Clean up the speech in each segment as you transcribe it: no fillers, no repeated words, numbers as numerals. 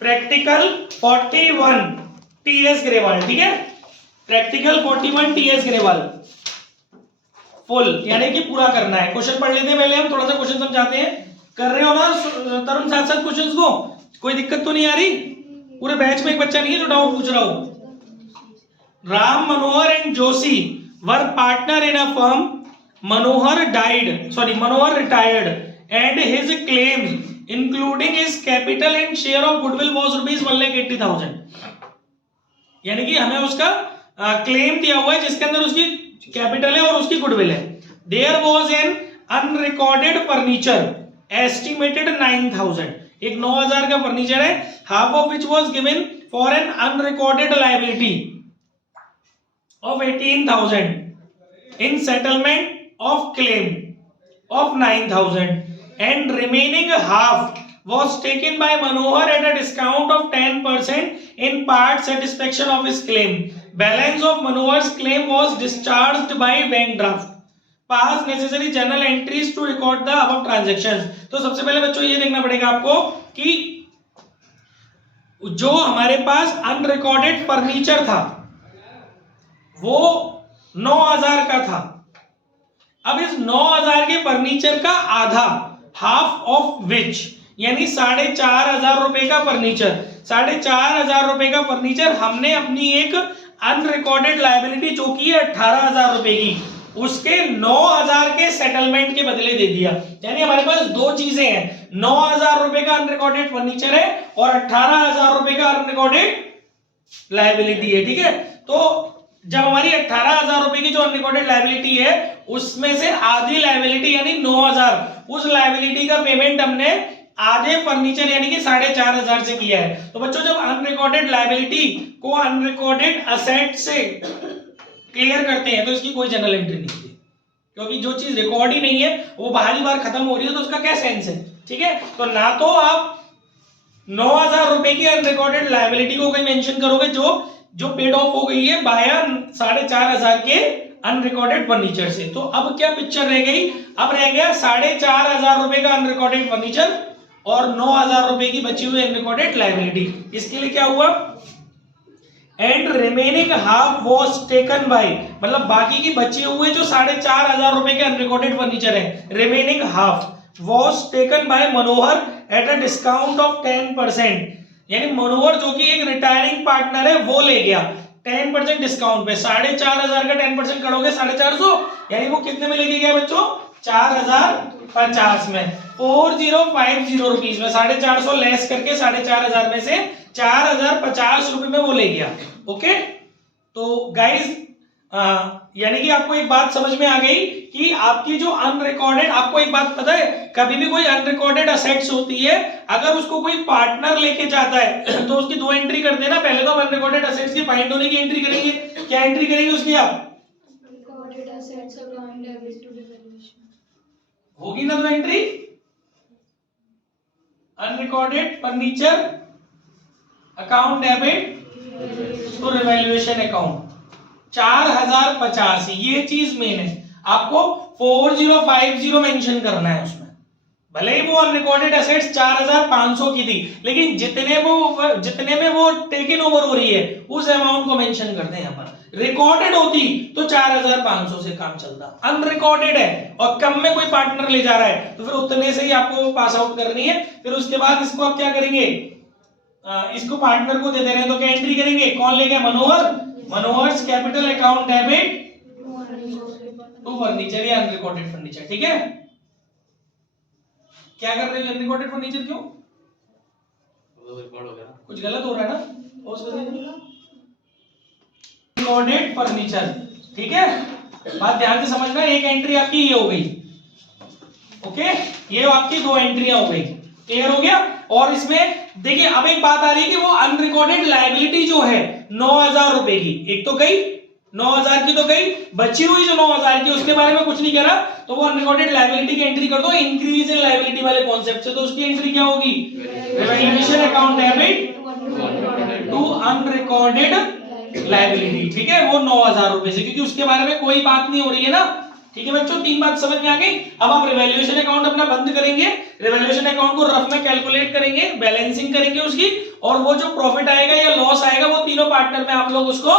Practical 41 TS Grewal, ठीक है, practical 41 TS Grewal full, यानी कि पूरा करना है। क्वेश्चन पढ़ लेते हैं पहले, हम थोड़ा सा क्वेश्चन समझाते हैं। कर रहे हो ना तरुण साथ साथ क्वेश्चंस को? कोई दिक्कत तो नहीं आ रही? पूरे बैच में एक बच्चा नहीं है जो डाउट पूछ रहा हो। Ram Manohar and Joshi were partner in a firm. Manohar retired and his claims including his capital and share of goodwill was rupees 1,80,000. यानी कि हमें उसका क्लेम दिया हुआ है जिसके अंदर उसकी कैपिटल है और उसकी गुडविल है। There was an unrecorded furniture estimated 9,000. एक 9,000 का फर्नीचर है, half of which was given for an unrecorded liability of 18,000 in settlement of claim of 9,000 and remaining half was taken by Manohar at a discount of 10% in part satisfaction of his claim. Balance of Manohar's claim was discharged by bank draft. Pass necessary journal entries to record the above transactions. तो सबसे पहले बच्चों ये देखना पड़ेगा आपको कि जो हमारे पास अनरिकॉर्डेड फर्नीचर था वो 9,000 का था। अब इस 9,000 के फर्नीचर का आधा, हाफ ऑफ विच, यानी 4,500 रुपए का फर्नीचर, 4,500 रुपए का फर्नीचर हमने अपनी एक अनरिकॉर्डेड लायबिलिटी जो की है 18,000 रुपए की, उसके 9,000 के सेटलमेंट के बदले दे दिया। यानी हमारे पास दो चीजें हैं, 9,000 रुपए का अनरिकॉर्डेड फर्नीचर है और 18,000 रुपए का अनरिकॉर्डेड लायबिलिटी है, ठीक है। तो जब हमारी 18,000 रुपए की जो अनरिकॉर्डेड लायबिलिटी है उसमें से आधी लायबिलिटी यानी 9,000, उस लायबिलिटी का पेमेंट हमने आधे फर्नीचर यानी कि 4,500 से किया है। तो बच्चों जब अनरिकॉर्डेड लायबिलिटी को अनरिकॉर्डेड असेट से क्लियर करते हैं तो इसकी कोई जनरल एंट्री नहीं होती, क्योंकि जो चीज रिकॉर्ड ही नहीं है वो बाहरी बार खत्म हो रही है तो उसका क्या सेंस है, ठीक है। तो ना तो आप 9,000 रुपए की अनरिकॉर्डेड लायबिलिटी को कहीं मेंशन करोगे जो पेड ऑफ हो गई है बाया 4,500 के अनरिकॉर्डेड फर्नीचर से। तो अब क्या पिक्चर रह गई? अब रह गया 4,500 रुपए का अनरिकॉर्डेड फर्नीचर और 9,000 रुपए की बची हुई अनरिकॉर्डेड लायबिलिटी। इसके लिए क्या हुआ? And remaining half was taken by, मतलब बाकी की बची हुए जो 4,500 रुपए के अनरिकॉर्डेड फर्नीचर है, remaining half was taken by Manohar at a discount of 10%। यानी मनोहर जो कि एक रिटायरिंग पार्टनर है वो ले गया 10% डिस्काउंट पे। 4,500 का 10% करोगे 450, यानी वो कितने में लेके गया बच्चों? 4,050 में, 4,050 रुपीज में 450 लेस करके 4,500 में से 4,050 रुपए में वो ले गया। ओके, तो गाइज यानी कि आपको एक बात समझ में आ गई कि आपकी जो अनरिकॉर्डेड, आपको एक बात पता है, कभी भी कोई अनरिकॉर्डेड असेट्स होती है अगर उसको कोई पार्टनर लेके जाता है तो उसकी दो एंट्री कर देना। पहले तो हम अनरिकॉर्डेड असेट्स की फाइंड होने की एंट्री करेंगे। क्या एंट्री करेंगे उसकी? आप recorded assets account debit to revaluation होगी ना दो entry, unrecorded furniture account debit to revaluation account 4,050, ये चीज मेन है। आपको 4,050 मेंशन करना है उसमें, भले ही वो अनरिकॉर्डेड असेट्स 4,500 की थी, लेकिन जितने में वो टेकन ओवर हो रही है उस अमाउंट को मेंशन करते हैं। यहाँ पर रिकॉर्डेड होती तो 4,500 से काम चलता, अनरिकॉर्डेड है और कम में कोई पार्टनर ले जा रहा है तो फिर उतने से ही आपको पास आउट करनी है। फिर उसके बाद इसको आप क्या करेंगे? इसको पार्टनर को दे दे रहे हैं तो क्या एंट्री करेंगे? कौन ले गया? Manohar's capital account debit to furniture या अनरिकॉर्डेड फर्नीचर, ठीक है। क्या कर रहे हो? अनरिकॉर्डेड फर्नीचर क्यों? रिकॉर्ड हो गया, कुछ गलत हो रहा है ना? अनरिकॉर्डेड फर्नीचर, ठीक है। बात ध्यान से समझना, एक एंट्री आपकी ये हो गई, ओके, ये आपकी दो एंट्रियां हो गई, क्लियर हो गया। और इसमें देखिए अब एक बात आ रही है कि वो अनरिकॉर्डेड लायबिलिटी जो है 9,000 रुपए की, एक तो गई 9,000 की, तो गई, बची हुई जो 9,000 की उसके बारे में कुछ नहीं करा तो वो अनरिकॉर्डेड लायबिलिटी की एंट्री कर दो इंक्रीज इन लायबिलिटी वाले कॉन्सेप्ट से। तो उसकी एंट्री क्या होगी? Revaluation account debit to unrecorded liability, ठीक है, वो 9,000 रुपए से, क्योंकि उसके बारे में कोई बात नहीं हो रही है ना, ठीक है बच्चों, तीन बात समझ में आ गई। अब आप रिवैल्यूएशन अकाउंट अपना बंद करेंगे, रिवैल्यूएशन अकाउंट को रफ में कैलकुलेट करेंगे, बैलेंसिंग करेंगे उसकी, और वो जो प्रॉफिट आएगा या लॉस आएगा वो तीनों पार्टनर में आप लोग उसको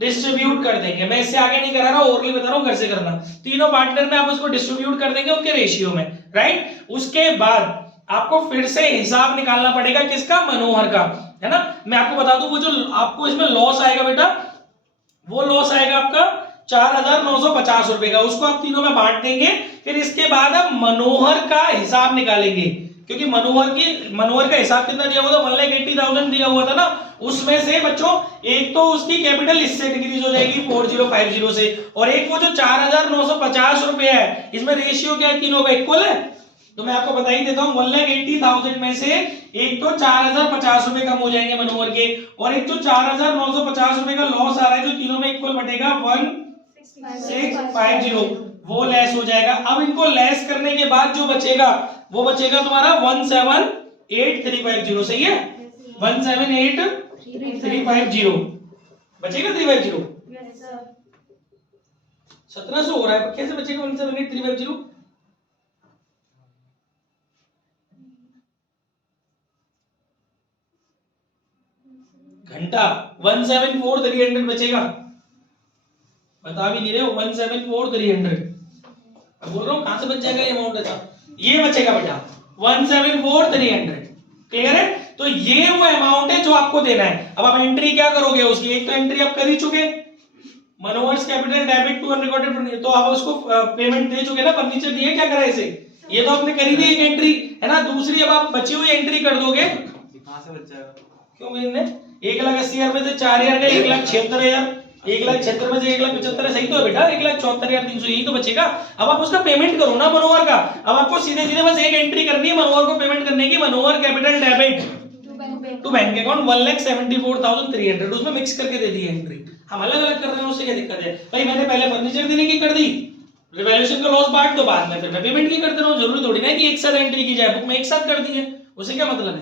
डिस्ट्रीब्यूट कर देंगे। मैं इससे आगे नहीं करा रहा, ओरली बता रहा हूं, घर से करना। तीनों पार्टनर में आप उसको डिस्ट्रीब्यूट कर देंगे उनके रेशियो में, राइट। उसके बाद आपको फिर से हिसाब निकालना पड़ेगा, किसका? मनोहर का, है ना। मैं आपको बता दूं, वो जो आपको इसमें लॉस आएगा बेटा, वो लॉस आएगा आपका 4,950 रुपए का, उसको आप तीनों में बांट देंगे। फिर इसके बाद आप मनोहर का हिसाब निकालेंगे, क्योंकि मनोहर का हिसाब कितना दिया हुआ था? 1,80,000 दिया हुआ था ना। उसमें से बच्चों एक तो उसकी कैपिटल इससे डिक्रीज हो जाएगी 4050 से, और एक वो जो 4,950 रुपए है, इसमें रेशियो क्या है? तीनों का इक्वल है। तो मैं आपको बता ही देता हूं, 1,80,000 में से एक तो 4,050 रुपए कम हो जाएंगे मनोहर के, और एक जो 4,950 रुपए का लॉस आ रहा है जो तीनों में इक्वल बटेगा 1,650, वो लेस हो जाएगा। अब इनको लेस करने के बाद जो बचेगा वो बचेगा तुम्हारा 1,78,350, सही है? 1,78,350 बचेगा, 350 1700 हो रहा है, कैसे बचेगा 1,78,350? घंटा 1,74,300 बचेगा, बता भी नहीं रहे हो, 1,74,300। अब बोल रहा हूं कहां से बच जाएगा ये अमाउंट? अच्छा ये बचेगा बेटा 1,74,300, क्लियर है? तो ये वो अमाउंट है जो आपको देना है। अब आप एंट्री क्या करोगे उसकी? एक तो एंट्री आप कर ही चुके, Manohar's capital debit to unrecorded furniture, तो आप उसको पेमेंट दे चुके ना, फर्नीचर दिए, क्या करा इसे? ये तो आपने कर ही दी एक एंट्री, है ना। दूसरी अब आप बची हुई एंट्री कर दोगे, कहां से बच जाएगा? क्यों मैंने 1,80,000 में से 4,000 का 1,76,000, 1,76,000 में से 1,75,000 सही तो है बेटा, 1,74,300 यही तो बचेगा। अब आप उसका पेमेंट करो ना मनोहर का। अब आपको सीधे सीधे बस एक एंट्री करनी है मनोहर को पेमेंट करने की, Manohar capital debit to bank account 1,74,300, उसमें मिक्स करके दे दी एंट्री। हम अलग अलग कर रहे हैं, उससे क्या दिक्कत है भाई? मैंने पहले फर्नीचर देने की कर दी, रिवैल्यूएशन का लॉस बांट दो, बाद में फिर मैं पेमेंट की करते रहूं, जरूरी थोड़ी ना कि एक साथ एंट्री की जाए, बुक में एक साथ कर दी है, उससे क्या मतलब है?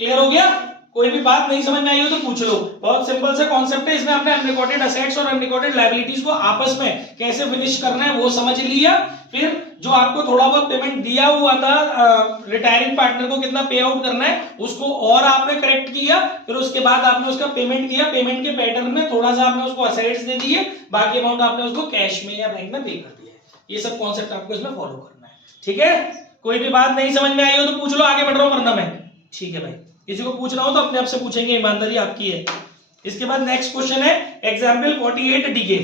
क्लियर हो गया? कोई भी बात नहीं समझ में आई हो तो पूछ लो, बहुत सिंपल सा कॉन्सेप्ट है। इसमें आपने अनरिकॉर्डेड असेट्स और अनरिकॉर्डेड लायबिलिटीज को आपस में कैसे फिनिश करना है वो समझ लिया। फिर जो आपको थोड़ा बहुत पेमेंट दिया हुआ था रिटायरिंग पार्टनर को कितना पे आउट करना है उसको और आपने करेक्ट किया, फिर उसके बाद आपने उसका पेमेंट किया, पेमेंट के पैटर्न में थोड़ा सा आपने उसको असेट्स दे दिए, बाकी अमाउंट आपने उसको कैश में या बैंक में पे कर दिया। ये सब कॉन्सेप्ट आपको इसमें फॉलो करना है, ठीक है? कोई भी बात नहीं समझ में आई हो तो पूछ लो, आगे बढ़ रहा हूं वरना मैं, ठीक है भाई? किसी को पूछना हो तो अपने आप से पूछेंगे, ईमानदारी आपकी है। इसके बाद नेक्स्ट क्वेश्चन है एग्जाम्पल 48 डीके।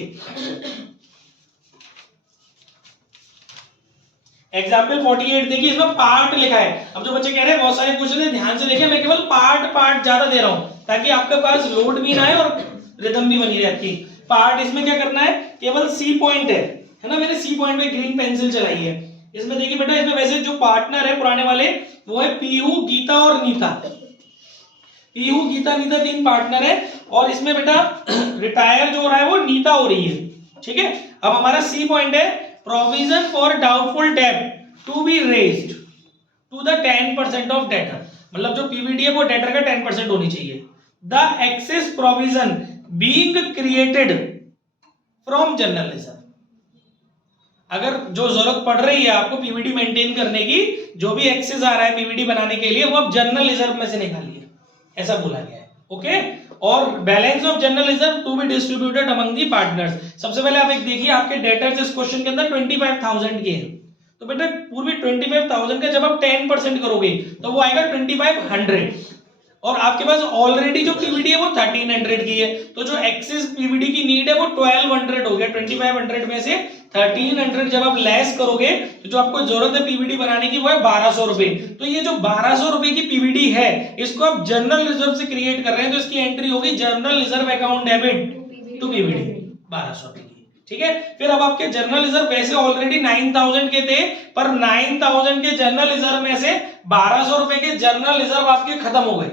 एग्जाम्पल 48 देखिए, इसमें पार्ट लिखा है। अब जो बच्चे कह रहे हैं बहुत सारे क्वेश्चन है, ध्यान से देखिए, मैं केवल पार्ट ज्यादा दे रहा हूं ताकि आपके पास लोड भी ना आए और रिदम भी बनी रहती। पार्ट इसमें क्या करना है, केवल सी पॉइंट है ना, मैंने सी पॉइंट में ग्रीन पेंसिल चलाई है। इसमें देखिए बेटा, इसमें वैसे जो पार्टनर है पुराने वाले वो है पीहू, गीता और नीता। पीहू, गीता, नीता तीन पार्टनर है, और इसमें बेटा रिटायर जो हो रहा है वो नीता हो रही है, ठीक है। अब हमारा सी पॉइंट है प्रोविजन फॉर डाउटफुल डेब्ट to be raised to the 10% of debtor, मतलब जो पीवीडी है वो डेटर का 10% होनी चाहिए। The excess provision being created from general reserve, अगर जो जरूरत पड़ रही है आपको पीवीडी मेंटेन करने की, जो भी एक्सेस आ रहा है पीवीडी बनाने के लिए वो आप जर्नल रिजर्व में से निकालिए, ऐसा बोला गया है, ओके। और balance of general reserve to be distributed among the partners. सबसे पहले आप एक देखिए, आपके डेटर्स इस क्वेश्चन के अंदर 25,000 के हैं, तो बेटा पूर्वी 25,000 का जब आप 10% करोगे तो वो आएगा 2500, और आपके पास ऑलरेडी जो पीवीडी है वो 1300 की है, तो जो एक्सेस पीवीडी की नीड है वो 1200 हो गया। 2500 में से 1300 जब आप लेस करोगे तो जो आपको जरूरत है पीवीडी बनाने की वो है 1200 रुपए। तो ये जो 1200 रुपए की पीवीडी है इसको आप जनरल रिजर्व से क्रिएट कर रहे हैं, तो इसकी एंट्री होगी general reserve account debit to PVD 1200 रुपए की, ठीक है। फिर अब आपके जनरल रिजर्व वैसे ऑलरेडी 9000 के थे, पर 9000 के जनरल रिजर्व में से 1200 रुपए के जनरल रिजर्व आपके खत्म हो गए।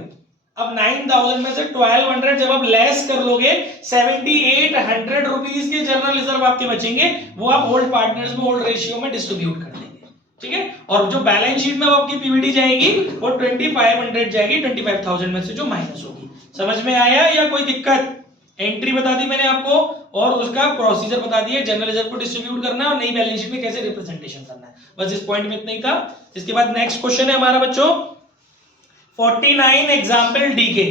अब 9000 में से 1200 जब आप लेस कर लोगे 7800 रुपीस के जनरल रिजर्व आपके बचेंगे, वो आप ओल्ड पार्टनर्स में ओल्ड रेशियो में डिस्ट्रीब्यूट कर देंगे, ठीक है। और जो बैलेंस शीट में वो आपकी पीवीडी जाएगी वो 2500 जाएगी 25,000 में से जो माइनस होगी। समझ में आया या कोई दिक्कत? एंट्री बता दी मैंने आपको और उसका प्रोसीजर बता दिया, जनरल रिजर्व को डिस्ट्रीब्यूट करना है और नई बैलेंस शीट में कैसे रिप्रेजेंटेशन करना है। बस इस पॉइंट में इतना ही था। इसके बाद नेक्स्ट क्वेश्चन है हमारा बच्चों 49 एग्जाम्पल डी के।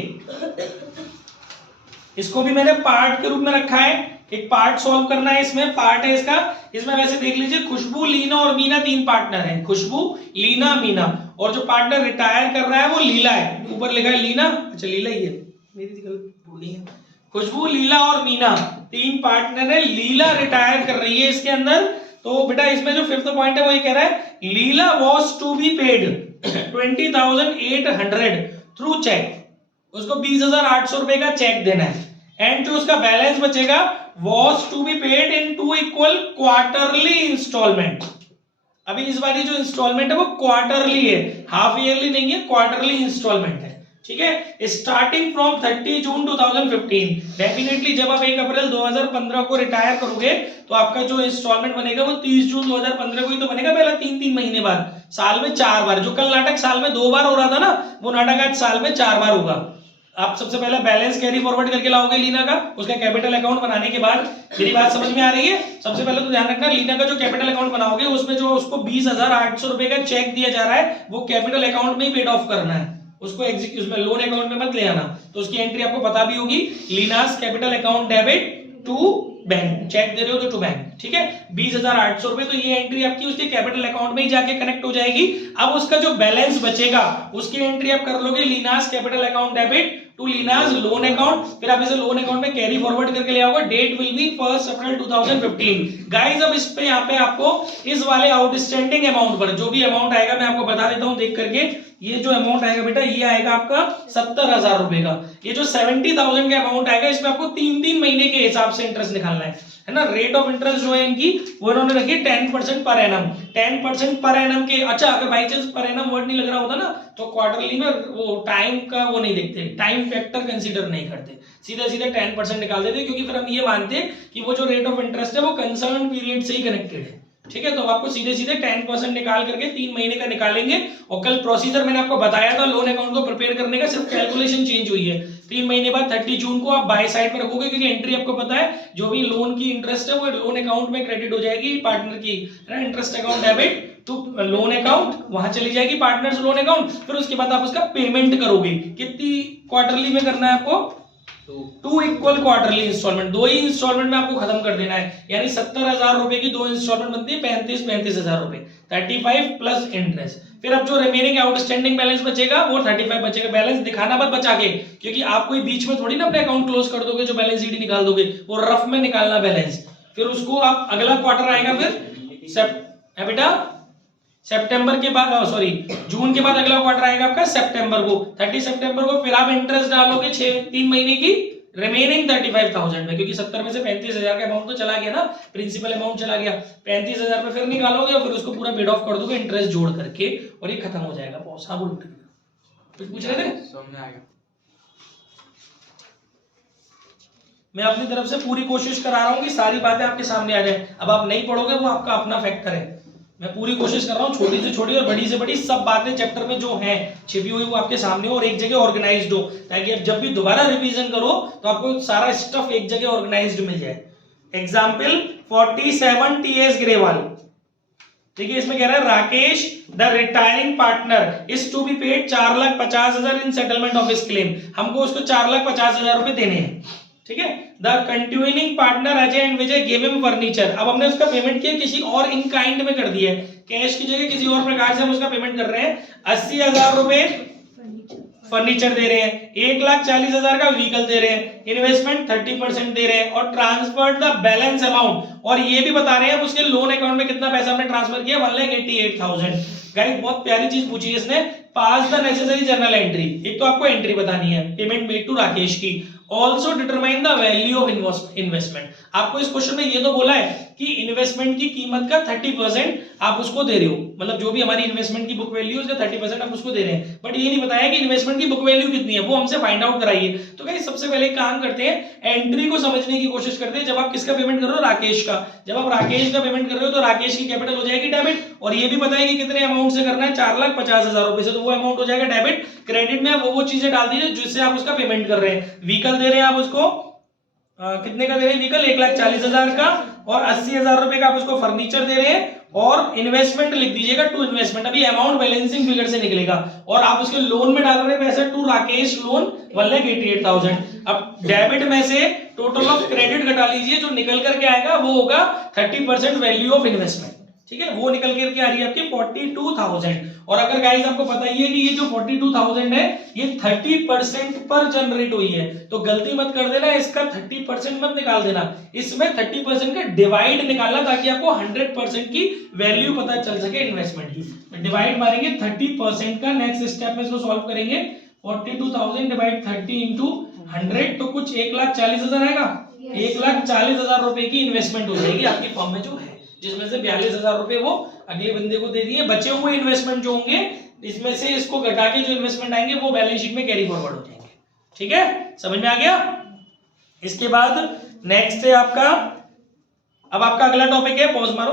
इसको भी मैंने पार्ट के रूप में रखा है, एक पार्ट सॉल्व करना है। इसमें पार्ट है इसका, इसमें वैसे देख लीजिए खुशबू, लीना और मीना 3 पार्टनर हैं, खुशबू, लीना, मीना, और जो पार्टनर रिटायर कर रहा है वो लीला है। ऊपर लिखा है लीना, अच्छा लीला ही है, मेरी गलत भूल गई है। खुशबू, लीला और मीना 3 पार्टनर है। लीला रिटायर कर रही है इसके अंदर। तो बेटा इसमें जो 5th पॉइंट है वो ये कह रहा है Leela was to be paid 20,800 through cheque, उसको 20,800 रुपए का चेक देना है। एंड जो उसका बैलेंस बचेगा was to be paid in 2 equal quarterly instalment. अभी इस बारी जो इंस्टॉलमेंट है वो क्वार्टरली है, हाफ ईयरली नहीं है, क्वार्टरली इंस्टॉलमेंट है। ठीक है, स्टार्टिंग फ्रॉम 30 जून 2015। डेफिनेटली जब आप 1 अप्रैल 2015 को रिटायर करोगे तो आपका जो इंस्टॉलमेंट बनेगा वो 30 जून 2015 को ही तो बनेगा, पहला 3-3 महीने बाद, साल में 4 बार। जो कल नाटक साल में 2 बार हो रहा था ना, वो नाटक आज साल में 4 बार होगा। आप सबसे पहले बैलेंस कैरी फॉरवर्ड करके लाओगे लीना का, उसका कैपिटल अकाउंट बनाने के बाद। मेरी बात समझ में आ रही है? सबसे पहले तो ध्यान रखना, लीना का जो कैपिटल अकाउंट बनाओगे उसमें जो उसको 20,800 रुपए का चेक दिया जा रहा है वो कैपिटल अकाउंट में ही पेड ऑफ करना है, उसको एग्जीक्यूट में लोन अकाउंट में मत ले आना। तो उसकी एंट्री आपको पता भी होगी, Leena's capital account debit to bank, cheque दे रहे हो तो टू बैंक। ठीक है, 20,800 रुपए, तो ये एंट्री आपकी उसके कैपिटल अकाउंट में ही जाके कनेक्ट हो जाएगी। अब उसका जो बैलेंस बचेगा उसकी एंट्री आप कर लोगे Leena's capital account debit to Leena's loan account, फिर आप इसे लोन अकाउंट में कैरी फॉरवर्ड करके ले आओगे। Date will be 1 April 2015। Guys अब इस पे यहाँ पे आपको इस वाले आउटस्टैंडिंग अमाउंट पर जो भी अमाउंट आएगा मैं आपको बता देता हूँ देख करके। ये जो अमाउंट आएगा बेटा ये आएगा आपका 70,000 रुपए का। ये जो 70,000 का अमाउंट आएगा इसमें आपको 3-3 महीने के हिसाब से इंटरेस्ट निकालना है ना। रेट ऑफ इंटरेस्ट जो है इनकी वो इन्होंने रखी 10% पर एनम, 10% पर एनम के। अच्छा अगर by chance per annum word नहीं लग रहा होता ना तो क्वार्टरली में वो टाइम का वो नहीं देखते, टाइम फैक्टर कंसीडर नहीं करते, सीधे सीधे 10% निकाल देते, क्योंकि फिर हम ये मानते हैं कि वो जो रेट ऑफ इंटरेस्ट है वो कंसर्न पीरियड से ही कनेक्टेड है। ठीक है, तो आपको सीधे सीधे 10% निकाल करके 3 महीने का निकालेंगे। और कल प्रोसीजर मैंने आपको बताया था लोन अकाउंट को प्रिपेयर करने का, सिर्फ कैलकुलेशन चेंज हुई है। 3 महीने बाद 30 जून को आप बाय साइड में रखोगे, क्योंकि एंट्री आपको पता है जो भी लोन की इंटरेस्ट है वो लोन अकाउंट में क्रेडिट हो जाएगी पार्टनर की, है ना। Interest account debit to loan account, वहां चली जाएगी पार्टनर्स लोन अकाउंट। फिर उसके बाद आप उसका पेमेंट करोगे। कितनी क्वार्टरली में करना है आपको? 2 इक्वल क्वार्टरली इंस्टॉलमेंट, 2 ही इंस्टॉलमेंट में आपको खत्म कर देना है। यानी 70,000 रुपए की 2 इंस्टॉलमेंट बनती है 35,000 रुपए, 35 प्लस इंटरेस्ट। फिर अब जो रिमेनिंग आउटस्टैंडिंग बैलेंस बचेगा वो 35 बचेगा। बैलेंस दिखाना मत बचा के, क्योंकि आप कोई बीच में थोड़ी ना अपने अकाउंट क्लोज कर दोगे, जो बैलेंस शीट निकाल दोगे, वो रफ में निकालना बैलेंस। फिर उसको आप अगला क्वार्टर आएगा फिर बेटा सितंबर के बाद, सॉरी जून के बाद अगला क्वार्टर आएगा आपका सितंबर को, 30 सितंबर को। फिर आप इंटरेस्ट डालोगे 3 महीने की रिमेनिंग 35,000 में, क्योंकि 70 में से 35,000 का अमाउंट तो चला गया ना, प्रिंसिपल अमाउंट चला गया। 35,000 पे फिर निकालोगे और फिर उसको पूरा पेड ऑफ कर दोगे इंटरेस्ट जोड़ करके, और ये खत्म हो जाएगा। बॉस हाँ बोलो, कुछ पूछ रहे थे? समझ आ गया। मैं अपनी तरफ से पूरी कोशिश करा रहा हूँ कि सारी बातें आपके सामने आ जाए। अब आप नहीं पढ़ोगे वो आपका अपना फैक्टर है। मैं पूरी कोशिश कर रहा हूँ छोटी से छोटी और बड़ी से बड़ी सब बातें चैप्टर में जो हैं छिपी हुई वो आपके सामने हो और एक जगह ऑर्गेनाइज्ड हो, ताकि आप जब भी दोबारा रिवीजन करो तो आपको सारा स्टफ एक जगह ऑर्गेनाइज्ड मिल जाए। Example 47 TS Grewal. देखिए इसमें कह रहा है Rakesh the retiring partner is to be paid 4,50,000 in settlement of his claim. हमको उसको 4,50,000 रुपए देने हैं। ठीक है, the continuing partner Ajay and Vijay give him furniture. अब हमने उसका पेमेंट किया किसी और इन काइंड में कर दिया है, कैश की जगह किसी और प्रकार से हम उसका पेमेंट कर रहे हैं। 80,000 रुपए फर्नीचर दे रहे हैं, 1,40,000 का व्हीकल दे रहे हैं, इन्वेस्टमेंट 30% दे रहे हैं, और ट्रांसफर द बैलेंस अमाउंट, और ये भी बता रहे हैं उसके लोन अकाउंट में कितना पैसा हमने ट्रांसफर किया, 1,88,000। गाइस बहुत प्यारी चीज पूछी है इसने, पास द नेसेसरी जर्नल एंट्री। एक तो आपको एंट्री बतानी है पेमेंट मेड टू राकेश की, also determine the value of investment. आपको इस क्वेश्चन में ये तो बोला है कि इन्वेस्टमेंट की कीमत का 30% आप उसको दे रहे हो, मतलब जो भी हमारी इन्वेस्टमेंट की बुक वैल्यू है उसका 30% हम उसको दे रहे हैं, बट ये नहीं बताया कि इन्वेस्टमेंट की बुक वैल्यू कितनी है, वो हमसे फाइंड आउट कराइए। तो गाइस सबसे पहले काम करते हैं, एंट्री को समझने की कोशिश करते हैं। जब आप किसका पेमेंट कर रहे हो? राकेश का। जब आप राकेश का पेमेंट कर रहे हो तो राकेश की कैपिटल हो जाएगी डेबिट, और ये भी बताया कि कितने अमाउंट से करना है, 4,50,000 रुपए से, तो वो अमाउंट हो जाएगा डेबिट। क्रेडिट में वो चीजें डाल दीजिए जिससे आप उसका पेमेंट कर रहे हैं। व्हीकल दे रहे हैं आप उसको कितने का दे रहे हैं व्हीकल, 1,40,000 का, और 80,000 रुपए का आप उसको फर्नीचर दे रहे हैं, और इन्वेस्टमेंट लिख दीजिएगा टू इन्वेस्टमेंट। अभी अमाउंट बैलेंसिंग फिगर से निकलेगा, और आप उसके लोन में डाल रहे हैं पैसे, टू राकेश लोन 1,88,000। अब डेबिट में से टोटल ऑफ क्रेडिट घटा लीजिए, जो निकल करके आएगा वो होगा 30% वैल्यू ऑफ इन्वेस्टमेंट, ठीक है, वो निकल करके आ रही है आपकी 42,000। और अगर गाइस आपको पता ही है कि ये जो 42,000 है ये 30% पर जनरेट हुई है, तो गलती मत कर देना, इसका 30% मत निकाल देना, इसमें 30% का डिवाइड निकालना, ताकि आपको 100% की वैल्यू पता चल सके इन्वेस्टमेंट की। डिवाइड मारेंगे 30% का, नेक्स्ट स्टेप में इसको सॉल्व करेंगे, 42,000 डिवाइड 30 इंटू 100, तो कुछ 1,40,000 आएगा। 1,40,000 रुपए की इन्वेस्टमेंट हो जाएगी आपकी फॉर्म में जो है, जिसमें से 42,000 रुपए वो अगले बंदे को दे दिए। बचे हुए इन्वेस्टमेंट जो होंगे इसमें से इसको घटा के जो इन्वेस्टमेंट आएंगे वो बैलेंस शीट में कैरी फॉरवर्ड हो जाएंगे, ठीक है, समझ में आ गया। इसके बाद नेक्स्ट है आपका, अब आपका अगला टॉपिक है, पॉज मारो,